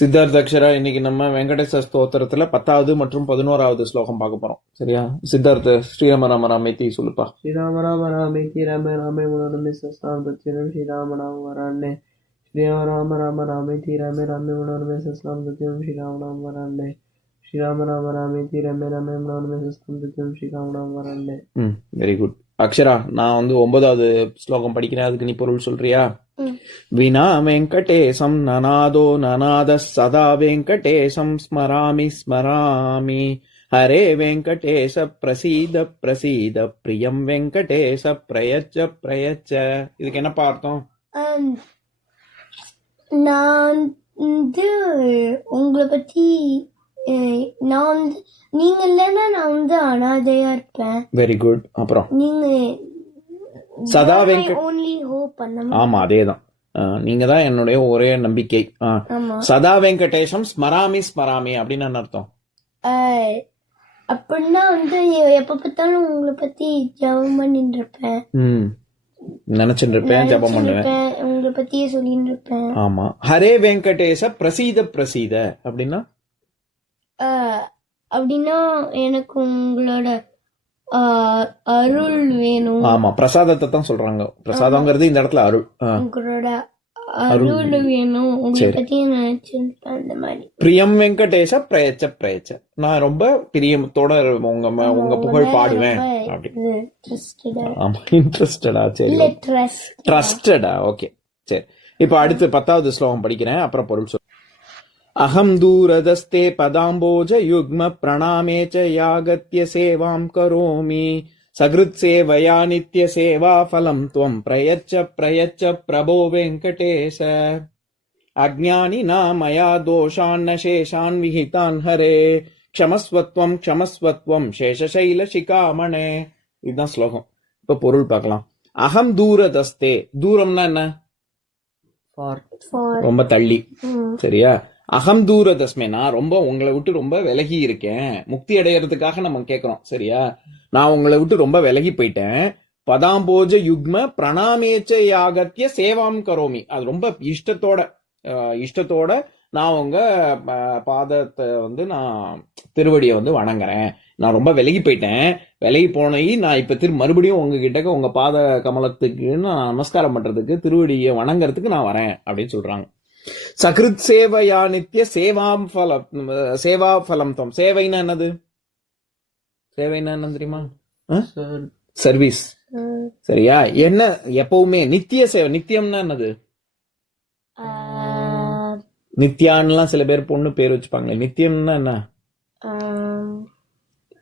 சித்தார்த்த அக்ஷரா இன்னைக்கு நம்ம வெங்கடேச ஸ்தோத்திரத்துல பத்தாவது மற்றும் பதினோராவது ஸ்லோகம் பார்க்க போறோம். சரியா? சித்தார்த்த ஸ்ரீராம தீ சொல்லுப்பா. ஸ்ரீராம ராம ராமே தீ ராமே மனோரமே சஸ்தாம் பத்தியம் ஸ்ரீராம ராம வராண்ணே ஸ்ரீராம ராம ராம ராமே தீ ராமே ராமே மனோரமே சஸ்தாம் பத்தியம் ஸ்ரீராம ராம வராண்ணே ஸ்ரீராம ராம ராமே தீரமே ராமே ராமே சுஸ்கந்தித்தும் ஸ்ரீராம ராம ம் வெரி குட் அக்ஷரா நான் வந்து ஒன்பதாவது ஸ்லோகம் படிக்கிறேன் அதுக்கு நீ பொருள் சொல்றியா வினா வெங்கடேசம் நனாதோ நனாத சதா வெங்கடேசம் ஸ்மராமி ஸ்மராமி ஹரே வெங்கடேச பிரசீத பிரசீத பிரியம் வெங்கடேச பிரயச்ச பிரயச்ச இதுக்கு என்ன பார்த்தோம் நான் வந்து உங்களை பத்தி நான் வந்து நீங்க இல்லைன்னா நான் வந்து அனாதையா இருப்பேன். வெரி குட் அப்புறம்? நீங்க சதா வெங்கட் ஓன்லி ஹோப் பண்ண ஆமா அதேதான். நீங்க தான் என்னுடைய ஒரே நம்பிக்கை. சதா வெங்கடேசம் ஸ்மராமி ஸ்மராமி அப்படின்னு என்ன அர்த்தம்? அப்படின்னா வந்து எப்ப பார்த்தாலும் உங்களை பத்தி ஜெபம் பண்ணிட்டு இருப்பேன் நினைச்சுட்டு இருப்பேன் ஜபம் பண்ணுவேன். உங்களை பத்தியே சொல்லிட்டு இருப்பேன் ஆமா. ஹரே வெங்கடேச பிரசீத பிரசீத அப்படின்னா? அப்படின்னா எனக்கு உங்களோட அருள் வேணும். ஆமா பிரசாதத்தை தான் சொல்றாங்க. பிரசாதங்கிறது இந்த இடத்துல அருள். உங்களோட அருள் வேணும். உங்களை. பத்தி நினைச்சிருப்பேன் அந்த மாதிரி. பிரியம் வெங்கடேச பிரயச்ச பிரயச்ச நான் ரொம்ப பிரியத்தோட உங்க உங்க புகழ் பாடுவேன் ஆமா இன்ட்ரெஸ்டடா சரி ட்ரஸ்டடா ஓகே. சரி. இப்ப அடுத்து பத்தாவது ஸ்லோகம் படிக்கிறேன். அப்புறம் பொருள் சொல் அகம் தூரதஸ்தே பதாம்போஜ யுக்ம பிரணாமே ச யாகத்ய சேவாம் கரோமி சகிருத் சேவயா நித்ய சேவா ஃபலம் துவம் பிரயச்ச பிரயச்ச பிரபோ வெங்கடேஷ அஜ்ஞானி மயா தோஷான் சேஷான் விஹிதான் ஹரே க்ஷமஸ்வத்வம் க்ஷமஸ்வத்வம் சேஷசைல சிகாமணே இதுதான் ஸ்லோகம். இப்ப பொருள் பார்க்கலாம். அகம் தூரதஸ்தே. தூரம்னா என்ன? ரொம்ப தள்ளி. சரியா? அகம்தூர தூரதஸ்மே நான் ரொம்ப உங்களை விட்டு ரொம்ப விலகி இருக்கேன். முக்தி அடையறதுக்காக நம்ம கேட்குறோம் சரியா? நான் உங்களை விட்டு ரொம்ப விலகி போயிட்டேன். பதாம்போஜ யுக்ம பிரணாமேச்ச யாகத்திய சேவாம் கரோமி. அது ரொம்ப இஷ்டத்தோட இஷ்டத்தோட நான் உங்க பாதத்தை வந்து நான் திருவடியை வந்து வணங்குறேன். நான் ரொம்ப விலகி போயிட்டேன். விலகி போனி நான் இப்ப திரு மறுபடியும் உங்ககிட்ட உங்க பாத கமலத்துக்கு நான் நமஸ்காரம் பண்றதுக்கு திருவடியை வணங்குறதுக்கு நான் வரேன் அப்படின்னு சொல்றாங்க. சகிருத் சேவையா நித்திய சேவாம் ஃபலம் சேவா ஃபலம் தம். சேவைன்னா என்னது? சேவைன்னா என்ன தெரியுமா? சர்வீஸ். சரியா? என்ன எப்பவுமே நித்திய சேவை நித்தியம்னா என்னது? நித்யான்லாம் சில பேர் பொண்ணு பேர் வச்சுப்பாங்களே நித்தியம்னா என்ன?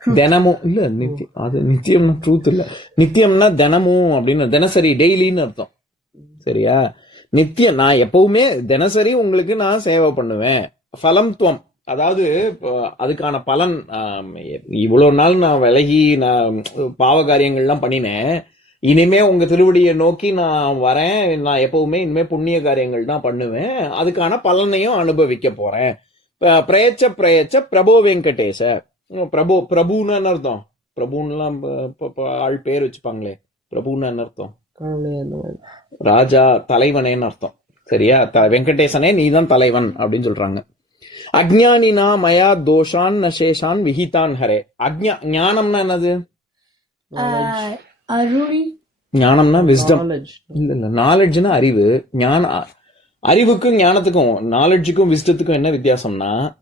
தினமும் இல்ல நித்தியம் அது நித்தியம் ட்ரூத் இல்ல. நித்தியம்னா தினமும் அப்படின்னு தினசரி டெய்லின்னு அர்த்தம். சரியா? நித்தியம். நான் எப்பவுமே தினசரி உங்களுக்கு நான் சேவை பண்ணுவேன். ஃபலம்துவம் அதாவது இப்போ அதுக்கான பலன் இவ்வளோ இவ்வளவு நாள் நான் விலகி நான் பாவ காரியங்கள்லாம் பண்ணினேன். இனிமே உங்க திருவடியை நோக்கி நான் வரேன். நான் எப்பவுமே இனிமே புண்ணிய காரியங்கள் தான் பண்ணுவேன். அதுக்கான பலனையும் அனுபவிக்க போறேன். பிரயச்ச பிரயச்ச பிரபோ வெங்கடேச. பிரபு பிரபுன்னு அர்த்தம்? பிரபுன்னுலாம் ஆள் பேர் வச்சுப்பாங்களே. பிரபுன்னு என்ன அர்த்தம்? ராஜா தலைவனேன்னு அர்த்தம். சரியா? த- வெங்கடேசனே நீதான் தலைவன் அப்படின்னு சொல்றாங்க. அஜ்ஞானினா மயா தோஷான் நசேஷான் விஹிதான் ஹரே. அக்ஞா ஞானம்னா என்னது? ஞானம்னா விஸ்டம் இல்ல இல்ல நாலெட்ஜ்னா அறிவு. ஞான அறிவுக்கும் ஞானத்துக்கும் நாலெட்ஜுக்கும் விஸ்டத்துக்கும் என்ன வித்தியாசம்னா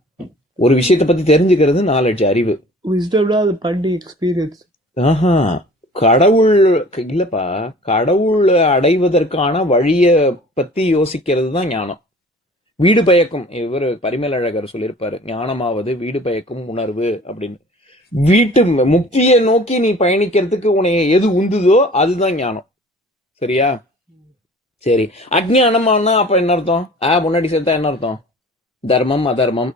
ஒரு விஷயத்தை பத்தி தெரிஞ்சுக்கிறது நாலெட்ஜ் அறிவு. விஸ்டம்னா அது பண்ணி எக்ஸ்பீரியன்ஸ் ஆஹா. கடவுள் இல்லப்பா கடவுள் அடைவதற்கான வழிய பத்தி யோசிக்கிறது தான் ஞானம். வீடு பயக்கும் இவர் பரிமேலழகர் சொல்லியிருப்பாரு ஞானமாவது வீடு பயக்கும் உணர்வு அப்படின்னு. வீட்டு முக்தியை நோக்கி நீ பயணிக்கிறதுக்கு உன்னை எது உந்துதோ அதுதான் ஞானம். சரியா? சரி. அஜ்ஞானமானா அப்ப என்ன அர்த்தம்? ஆ முன்னாடி சேர்த்தா என்ன அர்த்தம்? தர்மம் அதர்மம்.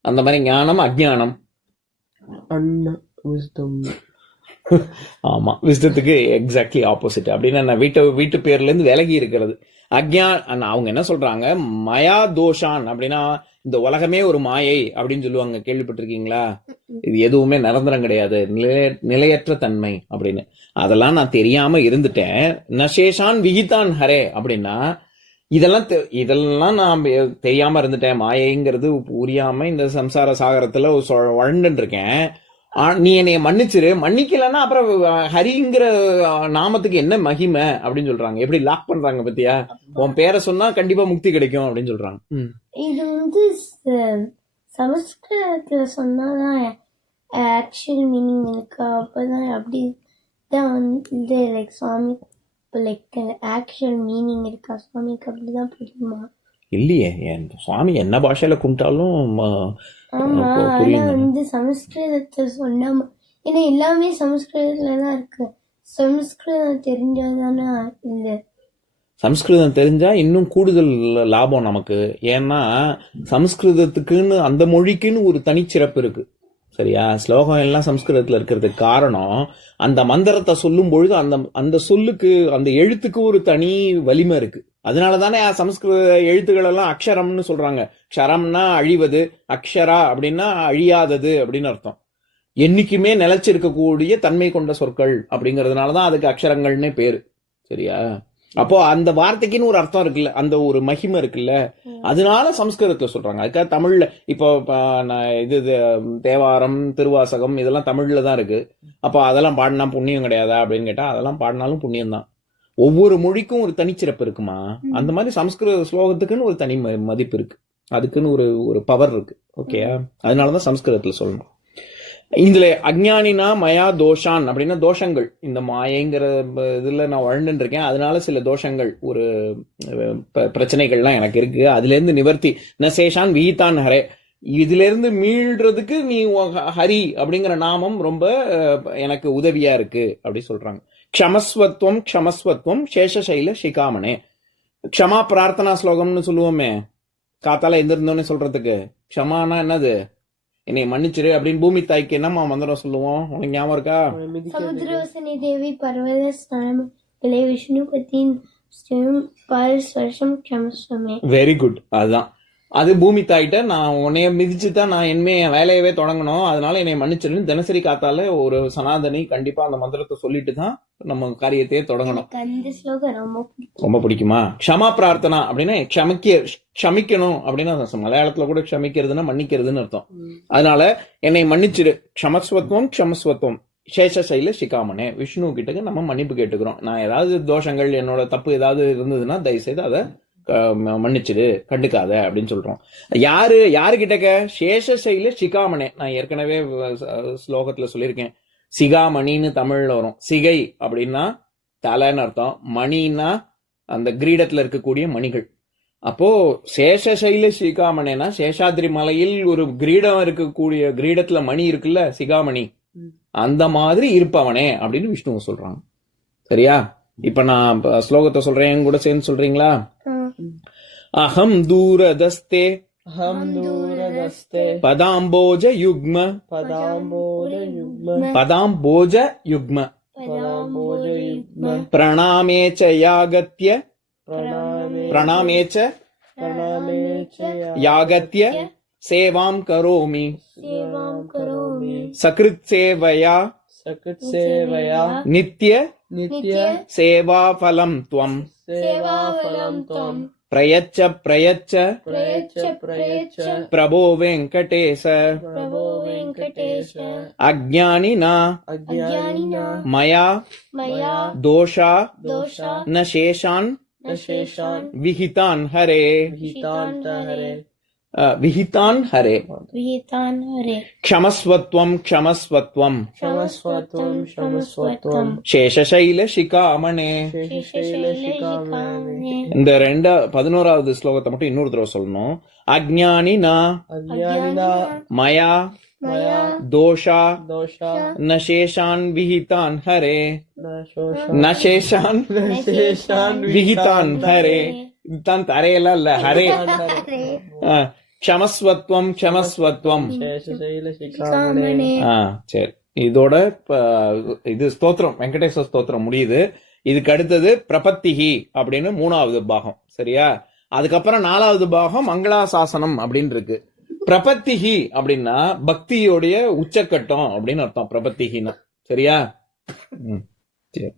அந்த மாதிரி ஞானம் அஜ்ஞானம். அண்ணா ஆமா. விஸ்டத்துக்கு எக்ஸாக்ட்லி ஆப்போசிட் அப்படின்னா நான் வீட்டு வீட்டு பேர்ல இருந்து விலகி இருக்கிறது. அக்ஞா அவங்க என்ன சொல்றாங்க? மயா தோஷான் அப்படின்னா இந்த உலகமே ஒரு மாயை அப்படின்னு சொல்லுவாங்க. கேள்விப்பட்டிருக்கீங்களா? இது எதுவுமே நிரந்தரம் கிடையாது. நிலைய- நிலையற்ற தன்மை அப்படின்னு. அதெல்லாம் நான் தெரியாம இருந்துட்டேன். நசேஷான் விகிதான் ஹரே அப்படின்னா இதெல்லாம் இதெல்லாம் நான் தெரியாம இருந்துட்டேன். மாயைங்கிறது புரியாம இந்த சம்சார சாகரத்துல வழண்டுன்னு இருக்கேன் நீ என்னைய மன்னிச்சிரு. மன்னிக்கலன்னா அப்புறம் ஹரிங்கிற நாமத்துக்கு என்ன மகிமை அப்படின்னு சொல்றாங்க. எப்படி லாக் பண்றாங்க பத்தியா? உன் பேரை சொன்னா கண்டிப்பா முக்தி கிடைக்கும் அப்படின்னு சொல்றாங்க. இது வந்து சமஸ்கிருதத்துல சொன்னாதான் ஆக்சுவல் மீனிங் இருக்கு. அப்பதான் அப்படி தான் வந்து like swami like actual meaning இருக்கா? சுவாமிக்கு அப்படிதான் புரியுமா? இல்லையே. என் சுவாமி என்ன பாஷையில கும்பிட்டாலும் ஆமா ஆனா. வந்து சமஸ்கிருதத்தை சொன்னா ஏன்னா எல்லாமே சமஸ்கிருதத்துல தான் இருக்கு. சமஸ்கிருதம் தெரிஞ்சாதானே இல்ல? சம்ஸ்கிருதம் தெரிஞ்சா இன்னும் கூடுதல் லாபம் நமக்கு. ஏன்னா சம்ஸ்கிருதத்துக்குன்னு அந்த மொழிக்குன்னு ஒரு தனிச்சிறப்பு இருக்கு. சரியா? ஸ்லோகம் எல்லாம் சம்ஸ்கிருதத்துல இருக்கிறதுக்கு காரணம் அந்த மந்திரத்தை சொல்லும் பொழுது அந்த அந்த சொல்லுக்கு அந்த எழுத்துக்கு ஒரு தனி வலிமை இருக்கு. அதனால தானே சமஸ்கிருத எழுத்துக்கள் எல்லாம் அக்ஷரம்னு சொல்றாங்க. க்ஷரம்னா அழிவது அக்ஷரா அப்படின்னா அழியாதது அப்படின்னு அர்த்தம். என்னைக்குமே நிலைச்சிருக்கக்கூடிய தன்மை கொண்ட சொற்கள் அப்படிங்கறதுனால தான் அதுக்கு அக்ஷரங்கள்னே பேரு. சரியா? அப்போ அந்த வார்த்தைக்குன்னு ஒரு அர்த்தம் இருக்குல்ல அந்த ஒரு மகிமை இருக்குல்ல அதனால சம்ஸ்கிருதத்துல சொல்றாங்க. அதுக்காக தமிழ்ல இப்போ ப- நான் இது இது, தேவாரம் திருவாசகம் இதெல்லாம் தமிழ்ல தான் இருக்கு. அப்போ அதெல்லாம் பாடினா புண்ணியம் கிடையாதா அப்படின்னு கேட்டா அதெல்லாம் பாடினாலும் புண்ணியம் தான் ஒவ்வொரு மொழிக்கும் ஒரு தனிச்சிறப்பு இருக்குமா? அந்த மாதிரி சம்ஸ்கிருத ஸ்லோகத்துக்குன்னு ஒரு தனி மதிப்பு இருக்கு. அதுக்குன்னு ஒரு ஒரு பவர் இருக்கு. ஓகேயா அதனாலதான் சம்ஸ்கிருதத்துல சொல்லணும். இதுல அஜ்ஞானினா மயா தோஷான் அப்படின்னா தோஷங்கள். இந்த மாயைங்கிற இதுல நான் வாழ்ந்துட்டு இருக்கேன். அதனால சில தோஷங்கள் ஒரு பிரச்சனைகள்லாம் எனக்கு இருக்கு. அதுல இருந்து நிவர்த்தி. ந சேஷான் விகிதான் ஹரே. இதுல இருந்து மீள்றதுக்கு நீ ஹரி அப்படிங்கிற நாமம் ரொம்ப எனக்கு உதவியா இருக்கு அப்படி சொல்றாங்க. க்ஷமஸ்வத்வம் க்ஷமஸ்வத்வம் சேஷசைல சிகாமனே க்ஷமா பிரார்த்தனா ஸ்லோகம்னு சொல்லுவோமே. காத்தால எந்திருந்தோன்னே சொல்றதுக்கு. க்ஷமானா என்னது? என்னை மன்னிச்சிரு அப்படின்னு பூமி தாய்க்கு என்னம்மா மந்திரம் சொல்லுவோம்? உனக்கு ஞாபகம் இருக்கா? சமுத்திரவசனி தேவி பர்வத ஸ்நானம் விலை விஷ்ணுபதியின் ஸ்வயம் பால் ஸ்வர்ஷம் க்ஷமஸ்வமே. வெரி குட் அதுதான். அது பூமி தாயிட்ட நான் உன்னைய மிதிச்சு தான் நான் இனிமே என் வேலையவே தொடங்கணும். அதனால என்னை மன்னிச்சிருன்னு தினசரி காத்தால ஒரு சனாதனி கண்டிப்பா அந்த மந்திரத்தை சொல்லிட்டு தான் நம்ம காரியத்தையே தொடங்கணும். ரொம்ப பிடிக்கும். க்ஷமா பிரார்த்தனா அப்படின்னா க்ஷமிக்க க்ஷமிக்கணும் அப்படின்னா. மலையாளத்துல கூட க்ஷமிக்கிறதுன்னா மன்னிக்கிறதுன்னு அர்த்தம். அதனால என்னை மன்னிச்சிரு. க்ஷமஸ்வத்வம் க்ஷமஸ்வத்வம். சேஷசைல சிகாமனே. விஷ்ணு கிட்டக்கு நம்ம மன்னிப்பு கேட்டுக்கிறோம். நான் ஏதாவது தோஷங்கள் என்னோட தப்பு ஏதாவது இருந்ததுன்னா தயவுசெய்து அதை மன்னிச்சிடு கண்டுக்காத அப்படின்னு சொல்றோம். யாரு யாரு கிட்டக்க சேஷசைல சிகாமனே நான் ஏற்கனவே ஸ்லோகத்துல சொல்லியிருக்கேன். சிகாமணின்னு தமிழ்ல வரும். சிகை அப்படின்னா தலைன்னு அர்த்தம். மணின்னா அந்த கிரீடத்துல இருக்கக்கூடிய மணிகள். அப்போ சேஷசைல சிகாமணினா சேஷாத்ரி மலையில் ஒரு கிரீடம் இருக்கக்கூடிய கிரீடத்துல மணி இருக்குல்ல சிகாமணி. அந்த மாதிரி இருப்பவனே அப்படின்னு விஷ்ணு சொல்றாங்க. சரியா? இப்ப நான் ஸ்லோகத்தை சொல்றேன் கூட சேர்ந்து சொல்றீங்களா? अहं दूरदस्ते। अहं दूरदस्ते। पदाम्बोजयुग्म। पदाम्बोजयुग्म। पदाम्बोजयुग्म। पदाम्बोजयुग्म। प्रणामे च यागत्य। प्रणामे च। यागत्य। सेवां करोमि। सेवां करोमि। सकृत सेवया नित्य। नित्य सेवाफलं प्रयच्छ प्रयच्छ। प्रयच्छ प्रयच्छ। प्रभो वेंकटेश प्रभो वेङ्कटेश। अज्ञानिना। अज्ञानिना। मया। मया। दोषा। दोषा। न शेषान। न हरे। हरे। அஹ், விஹிதான் ஹரே விகிதான் ஹரே க்ஷமஸ்வத்வம் க்ஷமஸ்வத்வம் क्षमस्वत्वं क्षमस्वत्वं சேஷசைல சிகாமணே शेषशैलशिखामणे இந்த ரெண்டா பதினோராவது ஸ்லோகத்தை மட்டும் இன்னொரு தடவை சொல்லணும் அஜ்ஞானினா अज्ञानिना மயா मया தோஷா दोषा ந சேஷான் விஹிதான் ஹரே न शोषा ந சேஷான் शेषान् விஹிதான் ஹரே இதுதான் தரையெல்லாம் இல்ல ஹரே ஹரே அஹ், க்ஷமஸ்வத்வம் க்ஷமஸ்வத்வம். ஆ சரி. இதோட இது ஸ்தோத்திரம் வெங்கடேஸ்வர ஸ்தோத்திரம் முடியுது. இதுக்கு அடுத்தது பிரபத்திகி அப்படின்னு மூணாவது பாகம் சரியா? அதுக்கப்புறம் நாலாவது பாகம் மங்களா சாசனம் அப்படின்னு இருக்கு. பிரபத்திகி அப்படின்னா பக்தியோடைய உச்சக்கட்டம் அப்படின்னு அர்த்தம் பிரபத்திகின்னா சரியா? சரி.